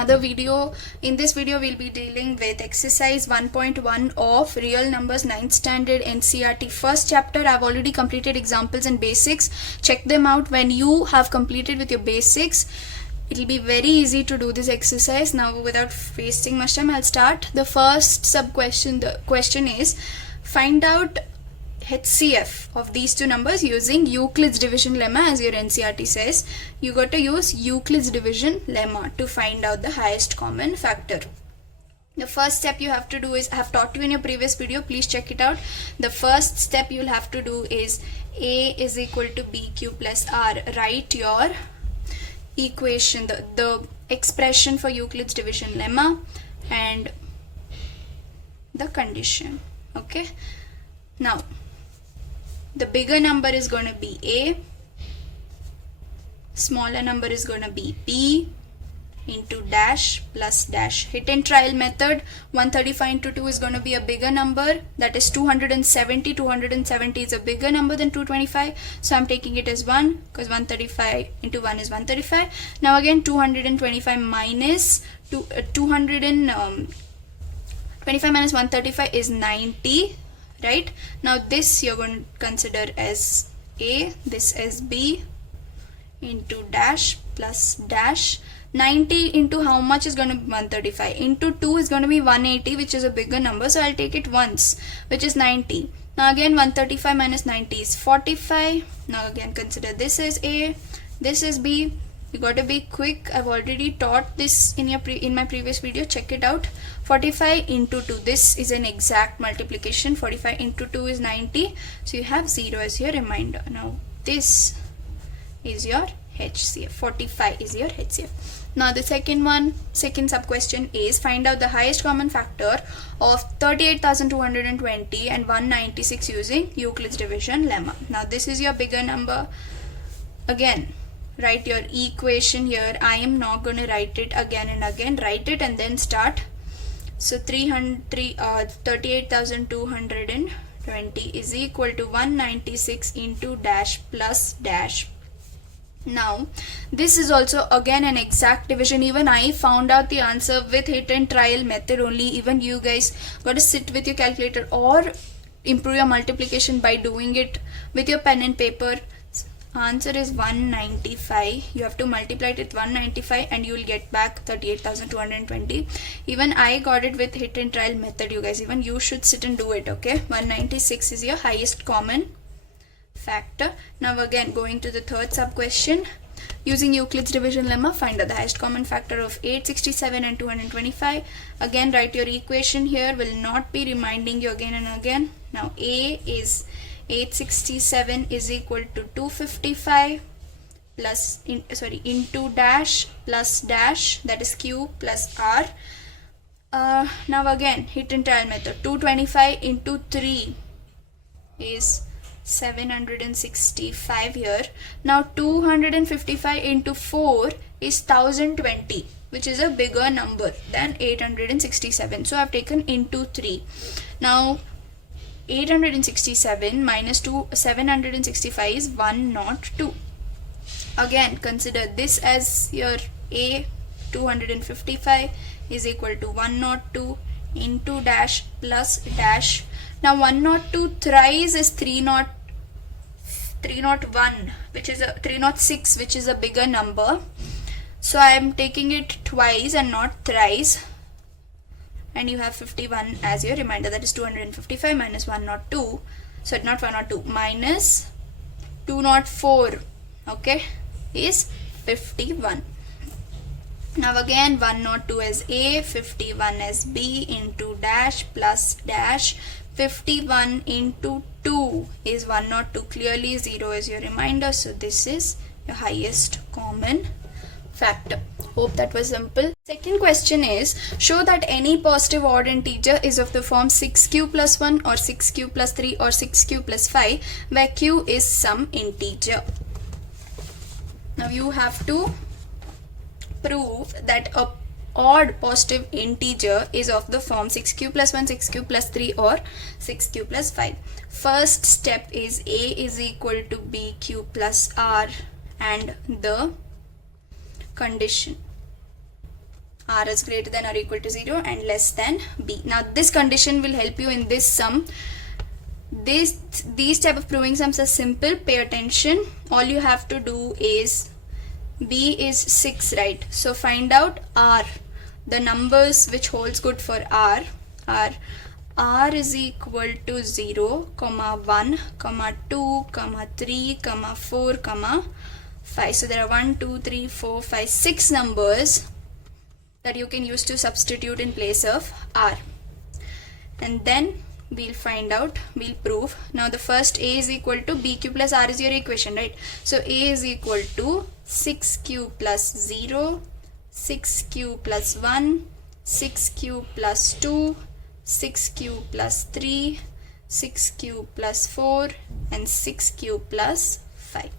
another video. In this video we'll be dealing with exercise 1.1 of real numbers 9th standard NCERT first chapter. I've already completed examples and basics. Check them out when you have completed with your basics. It'll be very easy to do this exercise. Now without wasting much time, I'll start. The first sub question, the question is find out HCF of these two numbers using Euclid's division lemma. As your NCERT says, you got to use Euclid's division lemma to find out the highest common factor. The first step you have to do is, I have taught you in your previous video, please check it out. The first step you'll have to do is A is equal to BQ plus R. Write your equation, the expression for Euclid's division lemma and the condition. Okay, now the bigger number is going to be A, smaller number is going to be B into dash plus dash. Hit and trial method. 135 into 2 is going to be a bigger number, that is 270. 270 is a bigger number than 225, so I'm taking it as 1 because 135 into 1 is 135. Now again 225 minus 225 minus 135 is 90. Right, now this you're going to consider as A, this as B into dash plus dash. 90 into how much is going to be 135 into 2 is going to be 180, which is a bigger number, so I'll take it once, which is 90. Now again 135 minus 90 is 45. Now again consider this as A, this is B. You got to be quick. I've already taught this in my previous video. Check it out. 45 into 2. This is an exact multiplication. 45 into 2 is 90. So you have 0 as your reminder. Now this is your HCF. 45 is your HCF. Now the second sub question is find out the highest common factor of 38,220 and 196 using Euclid's division lemma. Now this is your bigger number. Again, write your equation here. I am not going to write it again and again. Write it and then start. So 38,220 is equal to 196 into dash plus dash. Now this is also again an exact division. Even I found out the answer with hit and trial method only. Even you guys got to sit with your calculator or improve your multiplication by doing it with your pen and paper. Answer is 195. You have to multiply it with 195 and you will get back 38,220. Even I got it with hit and trial method, you guys. Even you should sit and do it, okay? 196 is your highest common factor. Now again going to the third sub question. Using Euclid's division lemma, find out the highest common factor of 867 and 225. Again write your equation here. Will not be reminding you again and again. Now A is 867 is equal to 255 plus into dash plus dash, that is Q plus R. Now again hit and trial method. 225 into 3 is 765 here. Now 255 into 4 is 1020, which is a bigger number than 867. So I've taken into 3. Now 867 minus 765 is 102. Again consider this as your A. 255 is equal to 102 into dash plus dash. Now 102 thrice is 301, which is a 306, which is a bigger number. So I am taking it twice and not thrice. And you have 51 as your reminder, that is 255 minus 102, so not 102, minus 204, okay, is 51. Now again 102 as A, 51 as B into dash plus dash. 51 into 2 is 102, clearly 0 is your reminder, so this is your highest common factor. Hope that was simple. Second question is show that any positive odd integer is of the form 6q plus 1 or 6q plus 3 or 6q plus 5 where q is some integer. Now you have to prove that a odd positive integer is of the form 6q plus 1, 6q plus 3 or 6q plus 5. First step is A is equal to BQ plus R and the condition. r is greater than or equal to 0 and less than b. Now this condition will help you in this sum. These type of proving sums are simple. Pay attention. All you have to do is b is 6, right? So find out r. The numbers which holds good for r are r is equal to 0, 1, 2, 3, 4, 5. So there are 1, 2, 3, 4, 5, 6 numbers that you can use to substitute in place of r. And then we'll find out, we'll prove. Now the first a is equal to bq plus r is your equation, right? So a is equal to 6q plus 0, 6q plus 1, 6q plus 2, 6q plus 3, 6q plus 4 and 6q plus 5.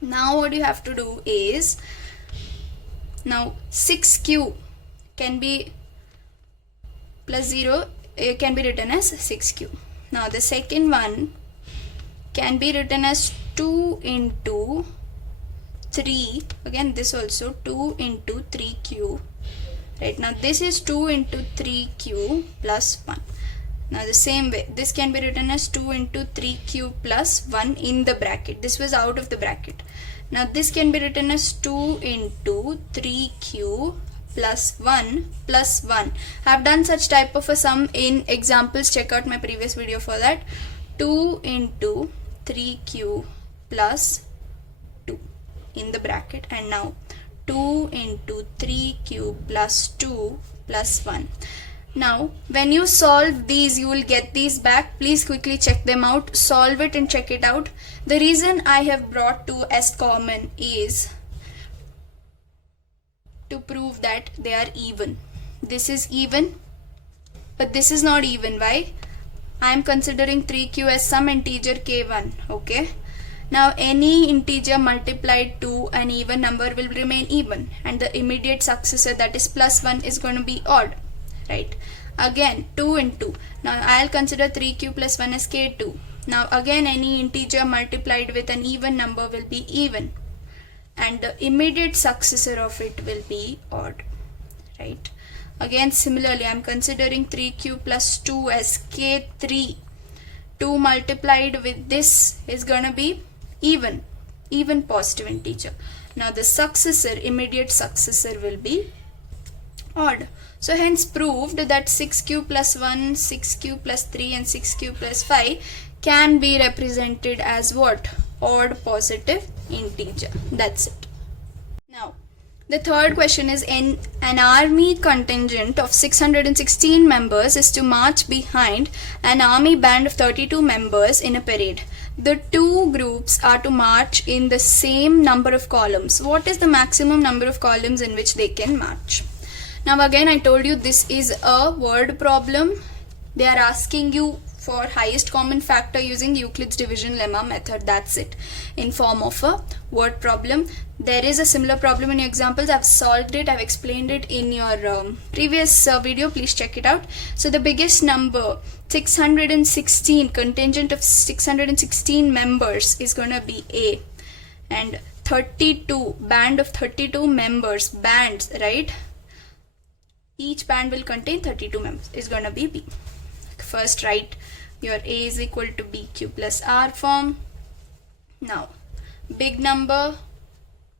Now what you have to do is, now 6q can be plus 0, it can be written as 6q. Now the second one can be written as 2 into 3, again this also 2 into 3q, right? Now this is 2 into 3q plus 1. Now the same way, this can be written as 2 into 3q plus 1 in the bracket. This was out of the bracket. Now this can be written as 2 into 3q plus 1 plus 1. I have done such type of a sum in examples. Check out my previous video for that. 2 into 3q plus 2 in the bracket, and now 2 into 3q plus 2 plus 1. Now when you solve these, you will get these back. Please quickly check them out, solve it and check it out. The reason I have brought 2 as common is to prove that they are even. This is even, but this is not even. Why? I am considering 3q as some integer k1. Okay. Now any integer multiplied to an even number will remain even, and the immediate successor, that is plus 1, is going to be odd, right? Again 2 into, now I'll consider 3q plus 1 as k2. Now again any integer multiplied with an even number will be even, and the immediate successor of it will be odd, right? Again similarly, I'm considering 3q plus 2 as k3. 2 multiplied with this is gonna be even positive integer. Now the successor, immediate successor, will be odd. So hence proved that 6q plus 1, 6q plus 3 and 6q plus 5 can be represented as what? Odd positive integer. That's it. Now the third question is, an army contingent of 616 members is to march behind an army band of 32 members in a parade. The two groups are to march in the same number of columns. What is the maximum number of columns in which they can march? Now again I told you this is a word problem. They are asking you for highest common factor using Euclid's division lemma method. That's it, in form of a word problem. There is a similar problem in your examples. I've solved it, I've explained it in your previous video. Please check it out. So the biggest number, 616, contingent of 616 members, is gonna be A, and 32, band of 32 members, bands, right? Each band will contain 32 members, is gonna be B. First write your A is equal to BQ plus R form. Now big number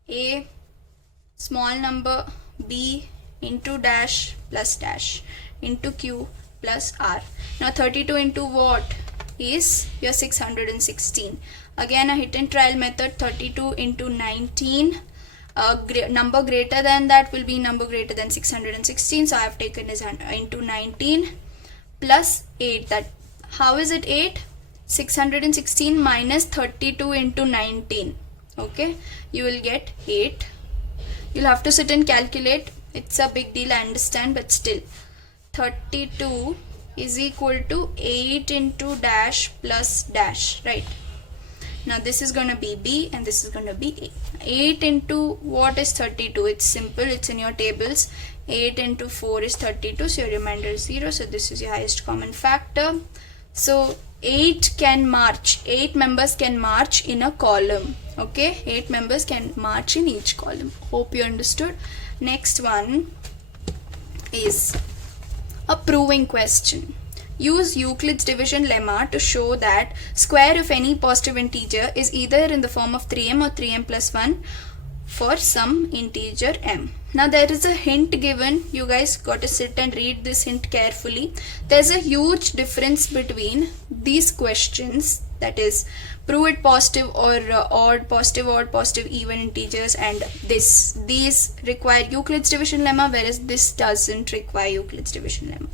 A, small number B into dash plus dash into Q plus R. Now 32 into what is your 616. Again a hit and trial method, 32 into 19. Number greater than that will be number greater than 616. So I have taken as into 19 plus 8. That, how is it 8? 616 minus 32 into 19. Okay, you will get 8. You'll have to sit and calculate. It's a big deal, I understand, but still 32 is equal to 8 into dash plus dash, right? Now this is going to be B and this is going to be A. 8 into what is 32? It's simple, it's in your tables. 8 into 4 is 32, so your remainder is 0. So this is your highest common factor. So 8 can march, 8 members can march in a column. Okay, 8 members can march in each column. Hope you understood. Next one is a proving question. Use Euclid's division lemma to show that square of any positive integer is either in the form of 3m or 3m plus 1 for some integer m. Now there is a hint given. You guys got to sit and read this hint carefully. There's a huge difference between these questions, that is prove it positive or odd, positive, even integers, and this. These require Euclid's division lemma, whereas this doesn't require Euclid's division lemma.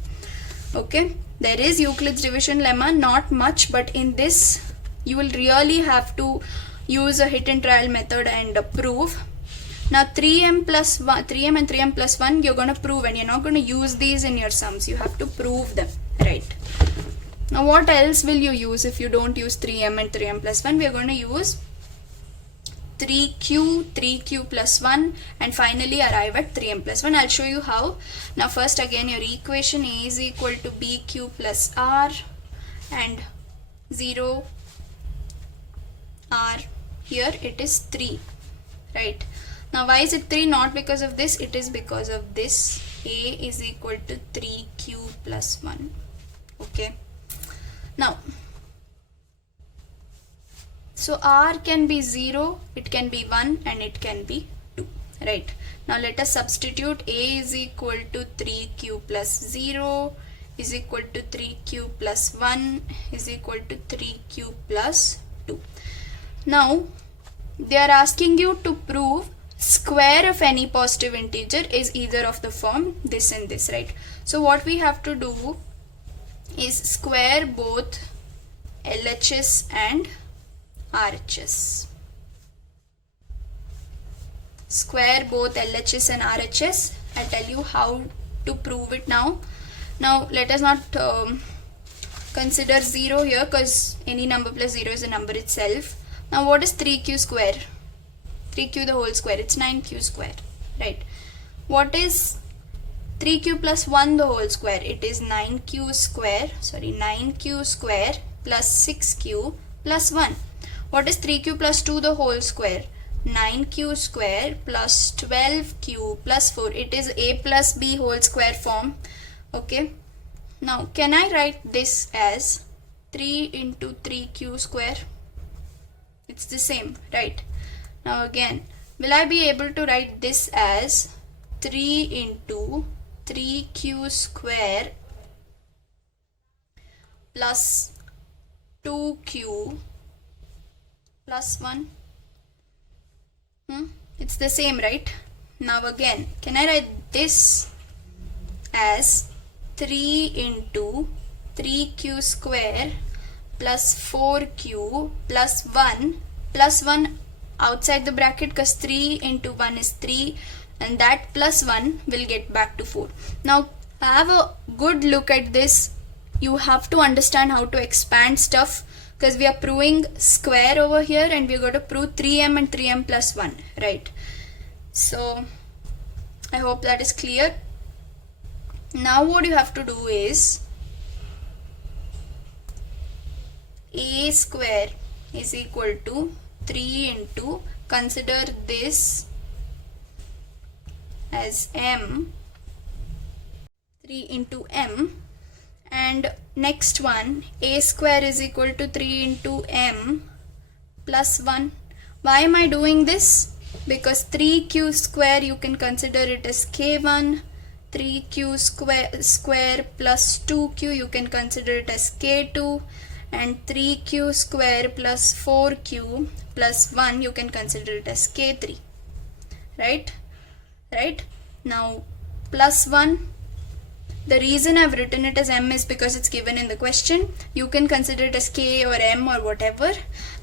Okay, there is Euclid's division lemma, not much, but in this you will really have to use a hit and trial method and prove. Now 3m plus 1, 3m and 3m plus 1 you're going to prove, and you're not going to use these in your sums. You have to prove them, right? Now what else will you use if you don't use 3m and 3m plus 1? We are going to use 3q plus 1 and finally arrive at 3m plus 1. I'll show you how. Now first again your equation A is equal to bq plus r and 0 r, here it is 3, right? Now why is it 3? Not because of this, it is because of this. A is equal to 3q plus 1. Okay, now so r can be 0, it can be 1 and it can be 2, right? Now let us substitute. A is equal to 3q plus 0 is equal to 3q plus 1 is equal to 3q plus 2. Now they are asking you to prove square of any positive integer is either of the form this and this, right? So what we have to do is square both LHS and RHS. Square both LHS and RHS. I'll tell you how to prove it now. Now let us not consider 0 here, because any number plus 0 is a number itself. Now what is 3q square? 3q the whole square, it's 9q square, right? What is 3q plus 1 the whole square? It is 9q square plus 6q plus 1. What is 3q plus 2 the whole square? 9q square plus 12q plus 4. It is a plus b whole square form. Okay, now can I write this as 3 into 3q square? It's the same, right? Now again, will I be able to write this as 3 into 3q square plus 2q plus 1? It's the same, right? Now again, can I write this as 3 into 3q square plus 4q plus 1 outside the bracket, because 3 into 1 is 3 and that plus 1 will get back to 4. Now have a good look at this. You have to understand how to expand stuff, because we are proving square over here and we are going to prove 3m and 3m plus 1, right? So I hope that is clear. Now what you have to do is a square is equal to 3 into, consider this as m, 3 into m, and next one, a square is equal to 3 into m plus 1. Why am I doing this? Because 3q square you can consider it as k1, 3q square plus 2q you can consider it as k2, and 3q square plus 4q plus 1 you can consider it as k3, right? Now plus 1, the reason I've written it as m is because it's given in the question. You can consider it as k or m or whatever.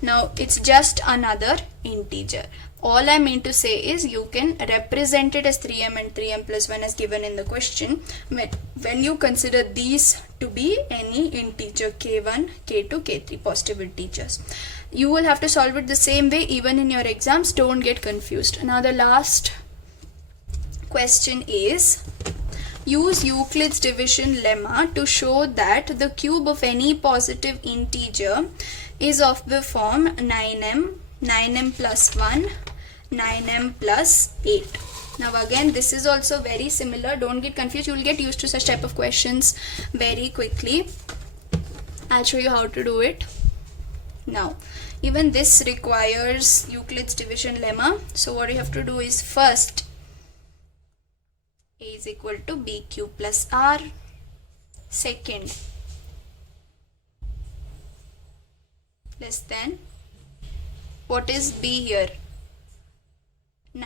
Now it's just another integer. All I mean to say is you can represent it as 3m and 3m plus 1 as given in the question when you consider these to be any integer k1, k2, k3 positive integers. You will have to solve it the same way even in your exams. Don't get confused. Now the last question is, use Euclid's division lemma to show that the cube of any positive integer is of the form 9m plus 1, 9m plus 8. Now again, this is also very similar. Don't get confused. You will get used to such type of questions very quickly. I'll show you how to do it. Now, even this requires Euclid's division lemma. So what you have to do is, first, A is equal to BQ plus R. Second, less than, what is B here?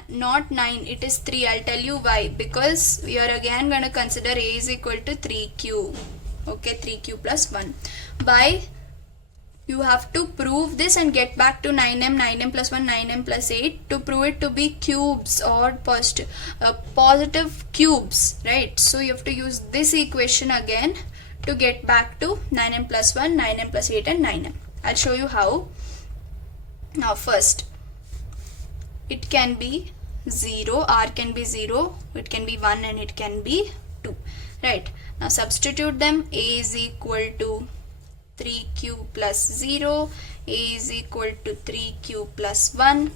Not 9, it is 3. I'll tell you why. Because we are again going to consider A is equal to 3Q. Okay, 3Q plus 1. By, you have to prove this and get back to 9m, 9m plus 1, 9m plus 8 to prove it to be cubes or positive cubes, right? So you have to use this equation again to get back to 9m plus 1, 9m plus 8 and 9m. I'll show you how. Now first, it can be 0, R can be 0, it can be 1 and it can be 2, right? Now substitute them. A is equal to 3Q plus 0, A is equal to 3Q plus 1,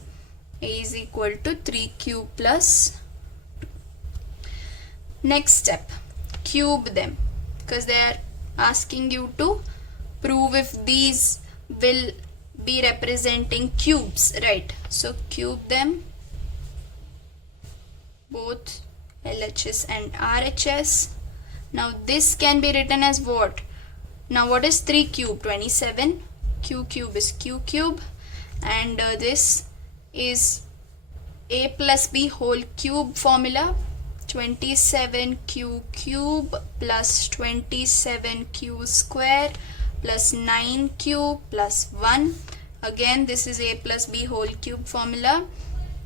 A is equal to 3Q plus 2. Next step, cube them, because they are asking you to prove if these will be representing cubes, right? So cube them, both LHS and RHS. Now this can be written as what? Now what is 3 cube? 27. Q cube is Q cube, and this is A plus B whole cube formula. 27Q cube plus 27Q square plus 9Q plus 1. Again, this is A plus B whole cube formula,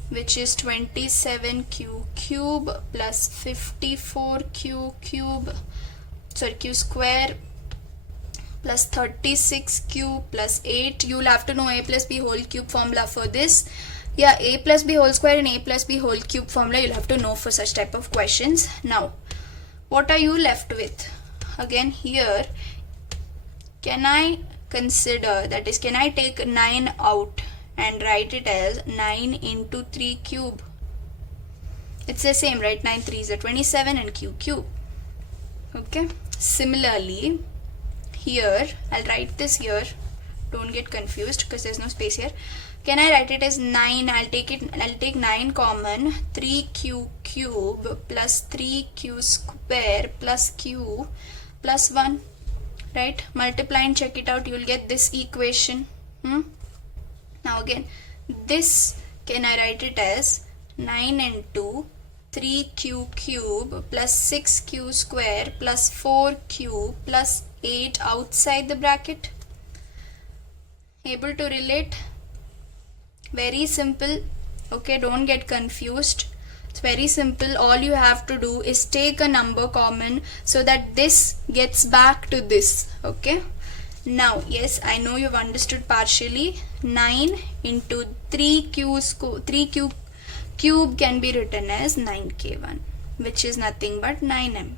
which is 27Q cube plus 54Q cube, sorry, Q square plus 36Q plus 8. You will have to know A plus B whole cube formula for this. Yeah, A plus B whole square and A plus B whole cube formula you'll have to know for such type of questions. Now, what are you left with? Again here, can I consider, that is, can I take 9 out and write it as 9 into 3 cube? It's the same, right? 9 3s are 27 and Q cube. Okay. Similarly, here, I'll write this here. Don't get confused because there's no space here. Can I write it as 9? I'll take 9 common. 3Q cube plus 3Q square plus Q plus 1. Right? Multiply and check it out. You will get this equation. Now again, this, can I write it as 9 into 3Q cube plus 6Q square plus 4Q plus 8 outside the bracket? Able to relate? Very simple. Okay, don't get confused. It's very simple. All you have to do is take a number common so that this gets back to this. Okay. Now, yes, I know you've understood partially. 9 into 3Q cube can be written as 9K1, which is nothing but 9M.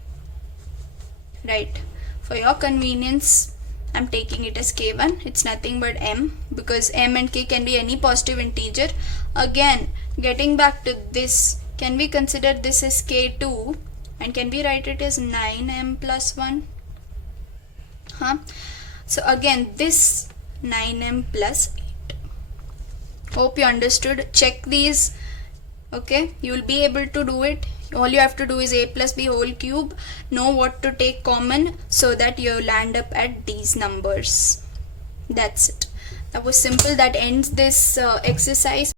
Right. For your convenience, I'm taking it as K1. It's nothing but M, because M and K can be any positive integer. Again, getting back to this, can we consider this as K2 and can we write it as 9M plus 1? So again, this 9M plus 8. Hope you understood. Check these. Okay, you will be able to do it. All you have to do is A plus B whole cube. Know what to take common so that you land up at these numbers. That's it. That was simple. That ends this exercise.